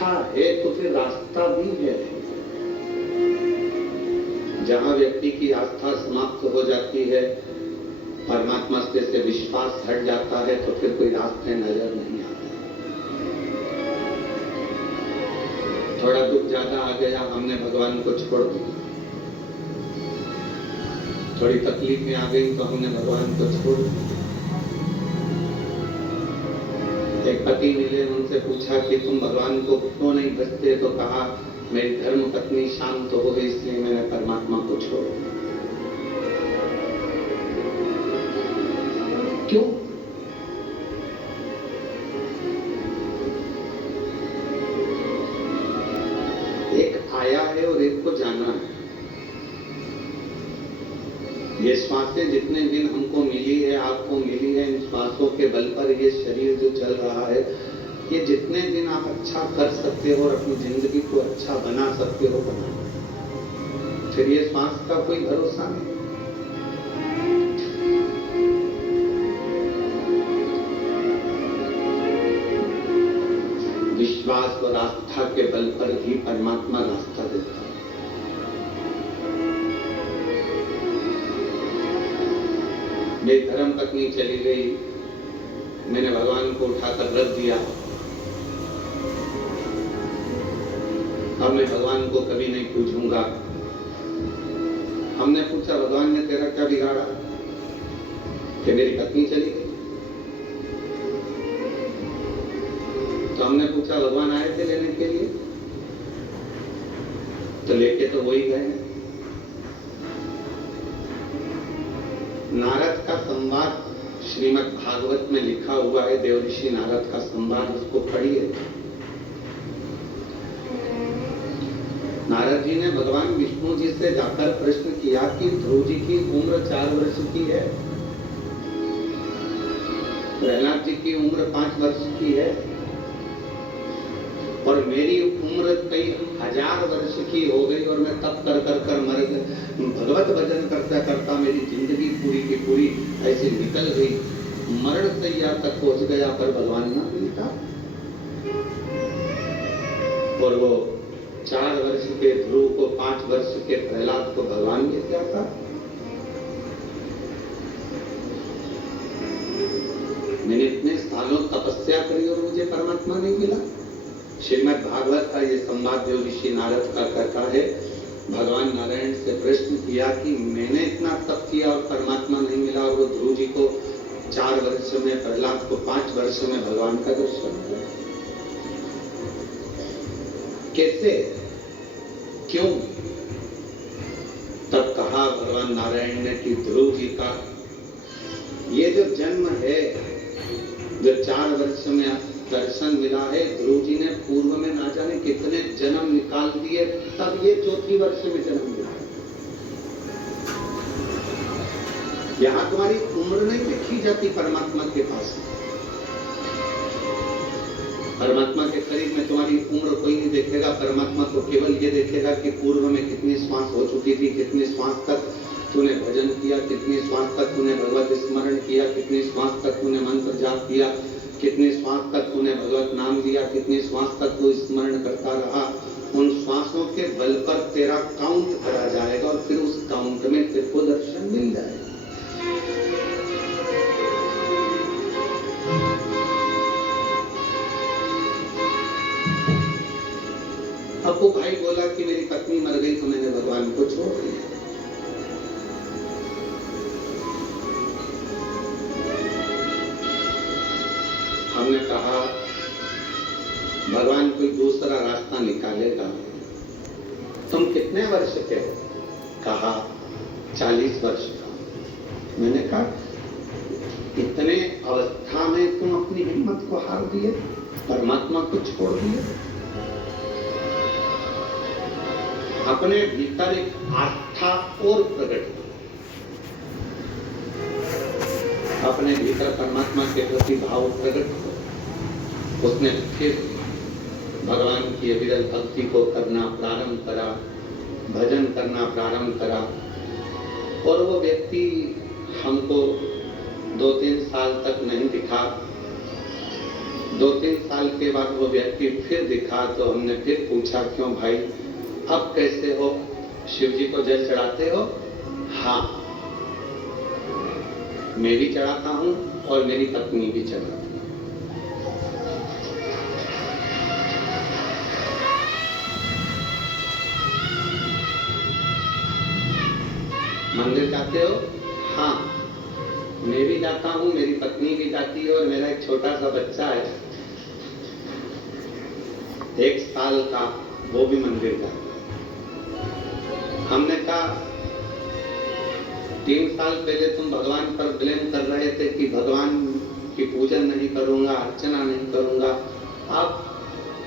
आस्था है तो फिर रास्ता भी है। जहां व्यक्ति की आस्था समाप्त हो जाती है, परमात्मा से विश्वास हट जाता है, तो फिर कोई रास्ते नजर नहीं आता। थोड़ा दुख ज्यादा आ गया, हमने भगवान को छोड़ दिया। थोड़ी तकलीफें आ गई तो हमने भगवान को छोड़ दिया। एक पति मिले, उनसे पूछा कि तुम भगवान को क्यों नहीं भजते, तो कहा मेरी धर्म पत्नी शांत हो गई इसलिए मैंने परमात्मा को छोड़ दिया। क्यों? एक आया है और एक को जाना है। ये श्वासें जितने दिन हमको मिली है, आपको मिली है, इन श्वासों के बल पर ये शरीर जो चल रहा है, ये जितने दिन आप अच्छा कर सकते हो और अपनी जिंदगी को अच्छा बना सकते हो बना। फिर ये श्वास का कोई भरोसा नहीं। विश्वास और आस्था के बल पर ही परमात्मा रास्ता देता है। मेरी धर्म पत्नी चली गई, मैंने भगवान को उठाकर रख दिया। अब मैं भगवान को कभी नहीं पूछूंगा। हमने पूछा भगवान ने तेरा क्या बिगाड़ा कि मेरी पत्नी चली गई? तो हमने पूछा भगवान आए थे लेने के लिए? तो लेके तो वही गए। नारद का संवाद श्रीमद् भागवत में लिखा हुआ है, देवऋषि नारद का संवाद, उसको पढ़िए। नारद जी ने भगवान विष्णु जी से जाकर प्रश्न किया कि ध्रुव जी की उम्र 4 वर्ष की है, प्रहलाद जी की उम्र 5 वर्ष की है, और मेरी उम्र कई 1000 वर्ष की हो गई और मैं तप कर मर गया। भगवत भजन करता करता मेरी जिंदगी पूरी की पूरी ऐसे निकल गई, मरण तैयार तक पहुंच गया, पर भगवान ना मिलता। और वो 4 वर्ष के ध्रुव को 5 वर्ष के प्रहलाद को भगवान मिल जाता। मैंने इतने सालों तपस्या करी और मुझे परमात्मा नहीं मिला। श्रीमद् भागवत का ये संवाद जो ऋषि नारद का करता है, भगवान नारायण से प्रश्न किया कि मैंने इतना तप किया और परमात्मा नहीं मिला, और वो ध्रुव जी को 4 वर्ष में, प्रहलाद को 5 वर्ष में भगवान का दर्शन हुआ। कैसे? क्यों? तब कहा भगवान नारायण ने कि ध्रुव जी का ये जो जन्म है, जो 4 वर्ष में दर्शन मिला है, ध्रुव जी ने पूर्व में ना जाने कितने जन्म निकाल दिए, तब ये 4 वर्ष में जन्म मिला। यहां तुम्हारी उम्र नहीं देखी जाती परमात्मा के पास। परमात्मा के करीब में तुम्हारी उम्र कोई नहीं देखेगा। परमात्मा तो केवल ये देखेगा कि पूर्व में कितनी श्वास हो चुकी थी, कितनी श्वास तक तूने भजन किया, कितनी श्वास तक तूने भगवत स्मरण किया, कितनी श्वास तक तूने मंत्र जाप किया, कितनी श्वास तक तूने भगवत नाम लिया, कितनी श्वास तक तू स्मरण करता रहा। उन श्वासों के बल पर तेरा काउंट करा जाएगा और फिर उस काउंट में तेरे को दर्शन मिल जाएगा। अब वो भाई बोला कि मेरी पत्नी मर गई तो मैंने भगवान को छोड़ दिया। हमने कहा भगवान कोई दूसरा रास्ता निकालेगा। तुम कितने वर्ष के हो? कहा 40 वर्ष का। मैंने कहा इतने अवस्था में तुम अपनी हिम्मत को हार दिए, परमात्मा को छोड़ दिए। अपने भीतर एक आस्था और प्रकट की, अपने भीतर परमात्मा के प्रति भाव प्रकट हो। उसने फिर भगवान की अविरल भक्ति को करना प्रारंभ करा, भजन करना प्रारंभ करा, और वो व्यक्ति हमको 2-3 साल तक नहीं दिखा। 2-3 साल के बाद वो व्यक्ति फिर दिखा तो हमने फिर पूछा, क्यों भाई अब कैसे हो? शिव जी को जल चढ़ाते हो? हाँ, मैं भी चढ़ाता हूं और मेरी पत्नी भी चढ़ाती है। मंदिर जाते हो? हाँ, मैं भी जाता हूं, मेरी पत्नी भी जाती है और मेरा एक छोटा सा बच्चा है 1 साल का, वो भी मंदिर जाता है। हमने कहा 3 साल पहले तुम भगवान पर ब्लेम कर रहे थे कि भगवान की पूजन नहीं करूंगा, अर्चना नहीं करूंगा, अब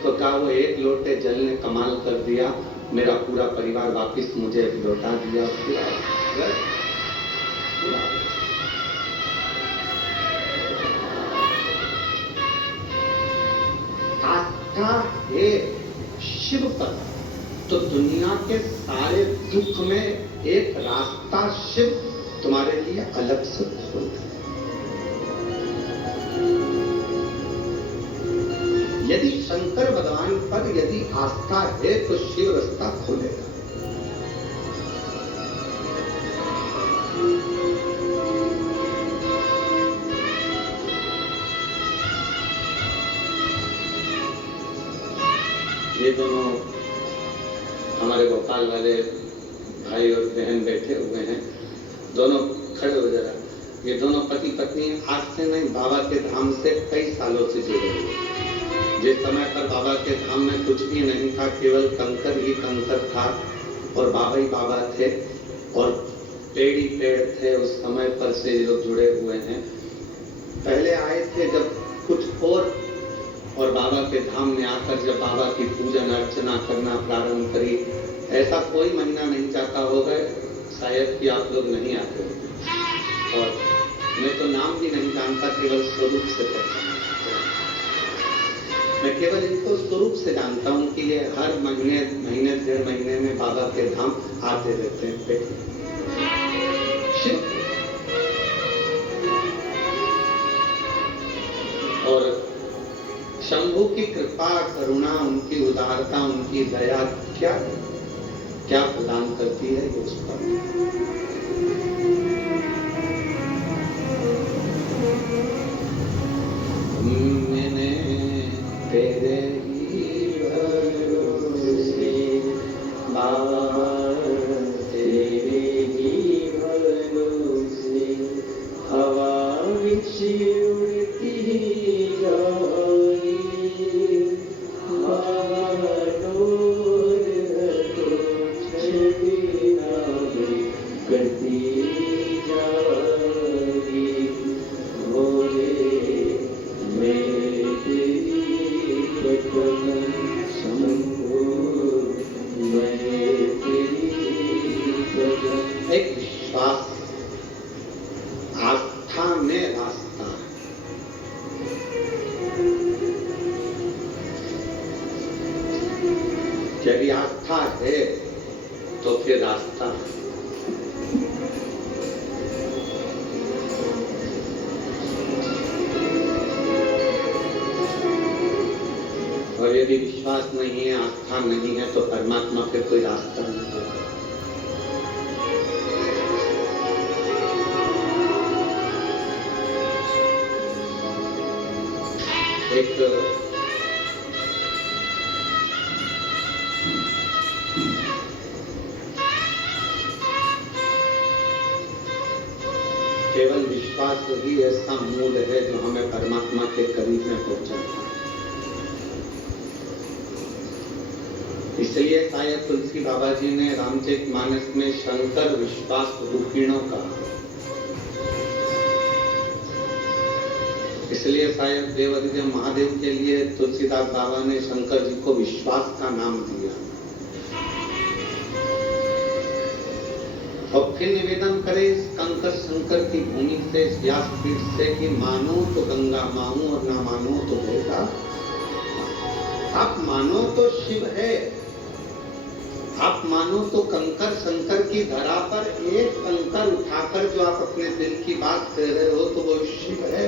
तो कहा वो 1 लोटे जल ने कमाल कर दिया, मेरा पूरा परिवार वापिस मुझे लौटा दिया। आस्था है शिव पर तो दुनिया के सारे दुख में एक रास्ता शिव तुम्हारे लिए अलग से खोल दे। यदि शंकर भगवान पर यदि आस्था है तो शिव रास्ता खोलेगा। ये दोनों हमारे भोपाल वाले भाई और बहन बैठे हुए हैं, दोनों खड़े हो जरा। ये दोनों पति पत्नी आज से नहीं, बाबा के धाम से कई सालों से जुड़े हुए। जिस समय पर बाबा के धाम में कुछ भी नहीं था, केवल कंकर ही कंकर था और बाबा ही बाबा थे और पेड़ ही पेड़ थे, उस समय पर से ये लोग जुड़े हुए हैं। पहले आए थे जब कुछ और बाबा के धाम में आकर जब बाबा की पूजन अर्चना करना प्रारंभ करी, ऐसा कोई महीना नहीं जाता होगा शायद कि आप लोग नहीं आते हो। और मैं तो नाम भी नहीं जानता, केवल स्वरूप से पहचानता। मैं केवल इनको स्वरूप से जानता हूँ कि ये हर महीने 1.5 महीने में बाबा के धाम आते रहते हैं। और शंभु की कृपा करुणा, उनकी उदारता, उनकी दया क्या प्रदान करती है उस पर। मैंने तेरे ही भरोसे बाबा, तेरे ही भरोसे हवा विच उड़ती जाए, हवा डोर को छेड़ना करती जाएगी। भोले मैं तेरी बदन शंभो, मैं तेरी बदन। एक विश्वास, आस्था में रास्ता। यदि आस्था है तो फिर रास्ता है। और यदि विश्वास नहीं है, आस्था नहीं है, तो परमात्मा पे कोई रास्ता नहीं है। एक केवल विश्वास ही ऐसा मूल है जो हमें परमात्मा के करीब में पहुंचाता है। इसलिए शायद तुलसी बाबा जी ने रामचरितमानस में शंकर विश्वास रूपिणों कहा। इसलिए शायद देवाधिदेव महादेव के लिए तुलसीदास बाबा ने शंकर जी को विश्वास का नाम दिया। और फिर निवेदन करे इस कंकर शंकर की भूमि से, व्यासपीठ से कि मानो तो गंगा माऊं और ना मानो तो बेटा। आप मानो तो शिव है, आप मानो तो कंकर शंकर की धरा पर एक कंकर उठाकर जो आप अपने दिल की बात कह रहे हो तो वो शिव है।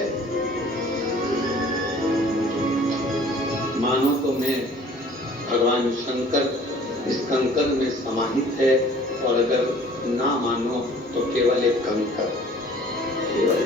मानो तो मैं भगवान शंकर इस कंकर में समाहित है, और अगर ना मानो तो केवल एक कंकर, केवल